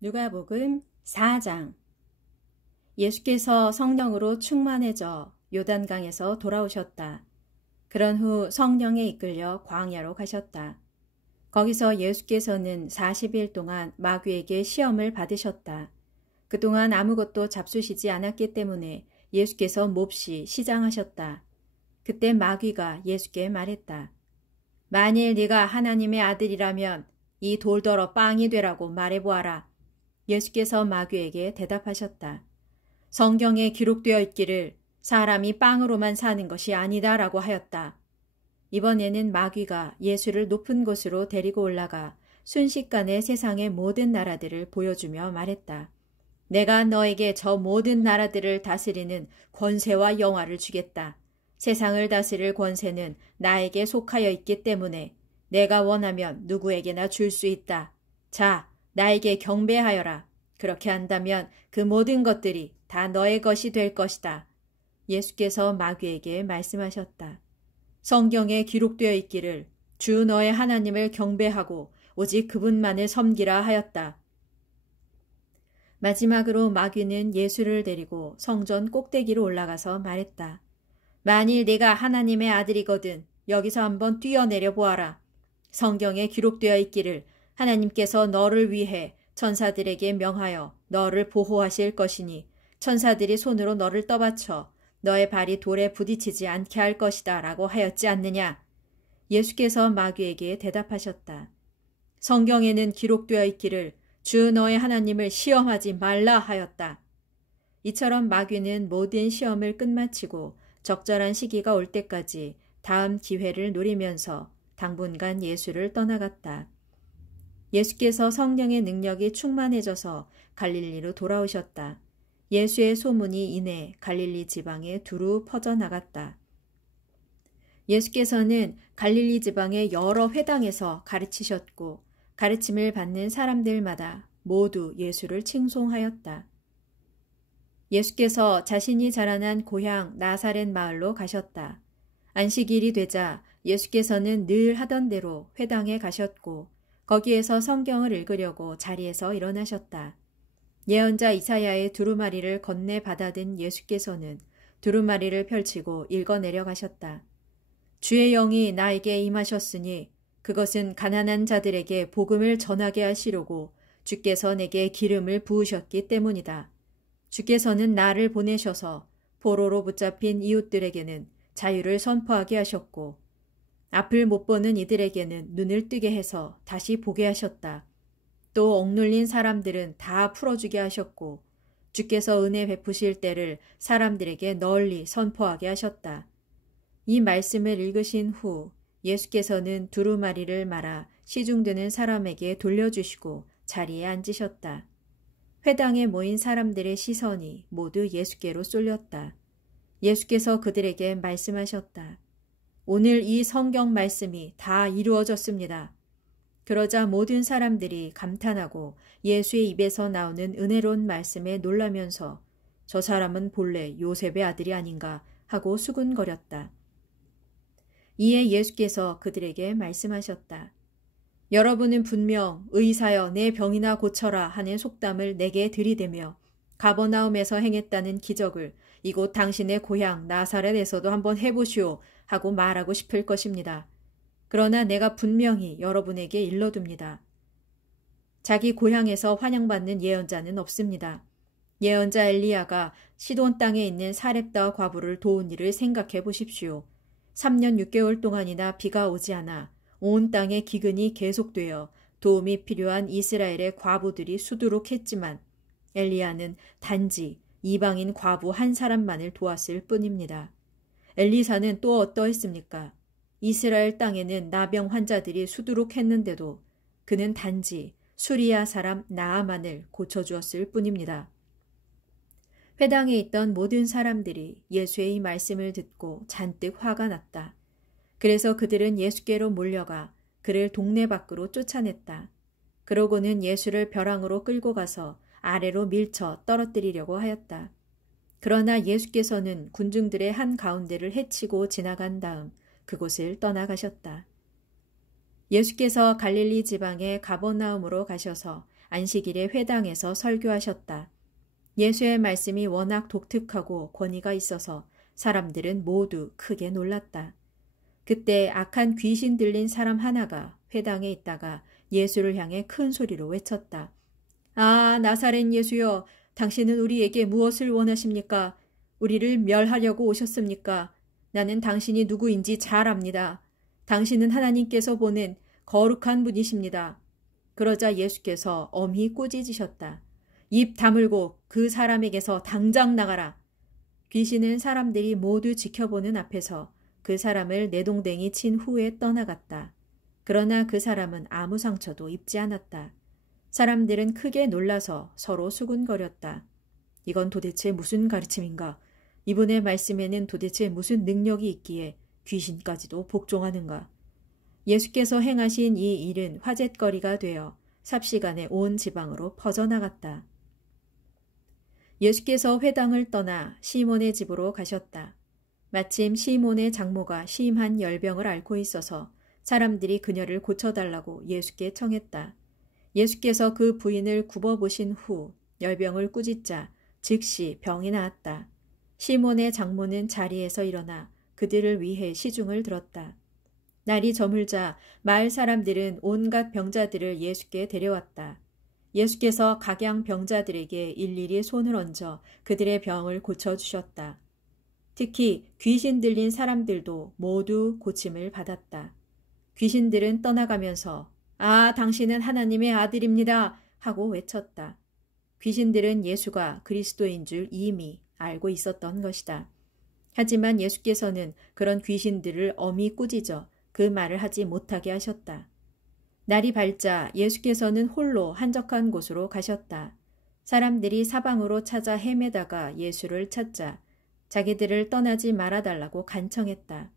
누가복음 4장. 예수께서 성령으로 충만해져 요단강에서 돌아오셨다. 그런 후 성령에 이끌려 광야로 가셨다. 거기서 예수께서는 40일 동안 마귀에게 시험을 받으셨다. 그동안 아무것도 잡수시지 않았기 때문에 예수께서 몹시 시장하셨다. 그때 마귀가 예수께 말했다. 만일 네가 하나님의 아들이라면 이 돌더러 빵이 되라고 말해보아라. 예수께서 마귀에게 대답하셨다. 성경에 기록되어 있기를 사람이 빵으로만 사는 것이 아니다라고 하였다. 이번에는 마귀가 예수를 높은 곳으로 데리고 올라가 순식간에 세상의 모든 나라들을 보여주며 말했다. 내가 너에게 저 모든 나라들을 다스리는 권세와 영화를 주겠다. 세상을 다스릴 권세는 나에게 속하여 있기 때문에 내가 원하면 누구에게나 줄 수 있다. 자, 나에게 경배하여라. 그렇게 한다면 그 모든 것들이 다 너의 것이 될 것이다. 예수께서 마귀에게 말씀하셨다. 성경에 기록되어 있기를 주 너의 하나님을 경배하고 오직 그분만을 섬기라 하였다. 마지막으로 마귀는 예수를 데리고 성전 꼭대기로 올라가서 말했다. 만일 네가 하나님의 아들이거든 여기서 한번 뛰어내려 보아라. 성경에 기록되어 있기를 하나님께서 너를 위해 천사들에게 명하여 너를 보호하실 것이니 천사들이 손으로 너를 떠받쳐 너의 발이 돌에 부딪히지 않게 할 것이다 라고 하였지 않느냐. 예수께서 마귀에게 대답하셨다. 성경에는 기록되어 있기를 주 너의 하나님을 시험하지 말라 하였다. 이처럼 마귀는 모든 시험을 끝마치고 적절한 시기가 올 때까지 다음 기회를 노리면서 당분간 예수를 떠나갔다. 예수께서 성령의 능력이 충만해져서 갈릴리로 돌아오셨다. 예수의 소문이 이내 갈릴리 지방에 두루 퍼져나갔다. 예수께서는 갈릴리 지방의 여러 회당에서 가르치셨고 가르침을 받는 사람들마다 모두 예수를 칭송하였다. 예수께서 자신이 자라난 고향 나사렛 마을로 가셨다. 안식일이 되자 예수께서는 늘 하던 대로 회당에 가셨고 거기에서 성경을 읽으려고 자리에서 일어나셨다. 예언자 이사야의 두루마리를 건네 받아든 예수께서는 두루마리를 펼치고 읽어내려 가셨다. 주의 영이 나에게 임하셨으니 그것은 가난한 자들에게 복음을 전하게 하시려고 주께서 내게 기름을 부으셨기 때문이다. 주께서는 나를 보내셔서 포로로 붙잡힌 이웃들에게는 자유를 선포하게 하셨고 앞을 못 보는 이들에게는 눈을 뜨게 해서 다시 보게 하셨다. 또 억눌린 사람들은 다 풀어주게 하셨고 주께서 은혜 베푸실 때를 사람들에게 널리 선포하게 하셨다. 이 말씀을 읽으신 후 예수께서는 두루마리를 말아 시중드는 사람에게 돌려주시고 자리에 앉으셨다. 회당에 모인 사람들의 시선이 모두 예수께로 쏠렸다. 예수께서 그들에게 말씀하셨다. 오늘 이 성경 말씀이 다 이루어졌습니다. 그러자 모든 사람들이 감탄하고 예수의 입에서 나오는 은혜로운 말씀에 놀라면서 저 사람은 본래 요셉의 아들이 아닌가 하고 수군거렸다. 이에 예수께서 그들에게 말씀하셨다. 여러분은 분명 의사여 내 병이나 고쳐라 하는 속담을 내게 들이대며 가버나움에서 행했다는 기적을 이곳 당신의 고향 나사렛에서도 한번 해보시오 하고 말하고 싶을 것입니다. 그러나 내가 분명히 여러분에게 일러둡니다. 자기 고향에서 환영받는 예언자는 없습니다. 예언자 엘리야가 시돈 땅에 있는 사렙다 과부를 도운 일을 생각해 보십시오. 3년 6개월 동안이나 비가 오지 않아 온 땅에 기근이 계속되어 도움이 필요한 이스라엘의 과부들이 수두룩했지만 엘리야는 단지 이방인 과부 한 사람만을 도왔을 뿐입니다. 엘리사는 또 어떠했습니까? 이스라엘 땅에는 나병 환자들이 수두룩했는데도 그는 단지 수리아 사람 나아만을 고쳐주었을 뿐입니다. 회당에 있던 모든 사람들이 예수의 이 말씀을 듣고 잔뜩 화가 났다. 그래서 그들은 예수께로 몰려가 그를 동네 밖으로 쫓아냈다. 그러고는 예수를 벼랑으로 끌고 가서 아래로 밀쳐 떨어뜨리려고 하였다. 그러나 예수께서는 군중들의 한 가운데를 헤치고 지나간 다음 그곳을 떠나가셨다. 예수께서 갈릴리 지방의 가버나움으로 가셔서 안식일에 회당에서 설교하셨다. 예수의 말씀이 워낙 독특하고 권위가 있어서 사람들은 모두 크게 놀랐다. 그때 악한 귀신 들린 사람 하나가 회당에 있다가 예수를 향해 큰 소리로 외쳤다. 아, 나사렛 예수여, 당신은 우리에게 무엇을 원하십니까? 우리를 멸하려고 오셨습니까? 나는 당신이 누구인지 잘 압니다. 당신은 하나님께서 보낸 거룩한 분이십니다. 그러자 예수께서 엄히 꾸짖으셨다. 입 다물고 그 사람에게서 당장 나가라. 귀신은 사람들이 모두 지켜보는 앞에서 그 사람을 내동댕이 친 후에 떠나갔다. 그러나 그 사람은 아무 상처도 입지 않았다. 사람들은 크게 놀라서 서로 수군거렸다. 이건 도대체 무슨 가르침인가? 이분의 말씀에는 도대체 무슨 능력이 있기에 귀신까지도 복종하는가? 예수께서 행하신 이 일은 화제거리가 되어 삽시간에 온 지방으로 퍼져나갔다. 예수께서 회당을 떠나 시몬의 집으로 가셨다. 마침 시몬의 장모가 심한 열병을 앓고 있어서 사람들이 그녀를 고쳐달라고 예수께 청했다. 예수께서 그 부인을 굽어보신 후 열병을 꾸짖자 즉시 병이 나았다. 시몬의 장모는 자리에서 일어나 그들을 위해 시중을 들었다. 날이 저물자 마을 사람들은 온갖 병자들을 예수께 데려왔다. 예수께서 각양 병자들에게 일일이 손을 얹어 그들의 병을 고쳐주셨다. 특히 귀신 들린 사람들도 모두 고침을 받았다. 귀신들은 떠나가면서 아, 당신은 하나님의 아들입니다 하고 외쳤다. 귀신들은 예수가 그리스도인 줄 이미 알고 있었던 것이다. 하지만 예수께서는 그런 귀신들을 엄히 꾸짖어 그 말을 하지 못하게 하셨다. 날이 밝자 예수께서는 홀로 한적한 곳으로 가셨다. 사람들이 사방으로 찾아 헤매다가 예수를 찾자 자기들을 떠나지 말아달라고 간청했다.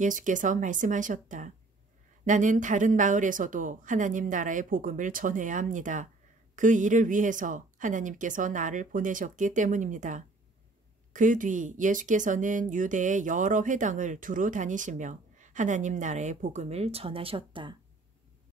예수께서 말씀하셨다. 나는 다른 마을에서도 하나님 나라의 복음을 전해야 합니다. 그 일을 위해서 하나님께서 나를 보내셨기 때문입니다. 그 뒤 예수께서는 유대의 여러 회당을 두루 다니시며 하나님 나라의 복음을 전하셨다.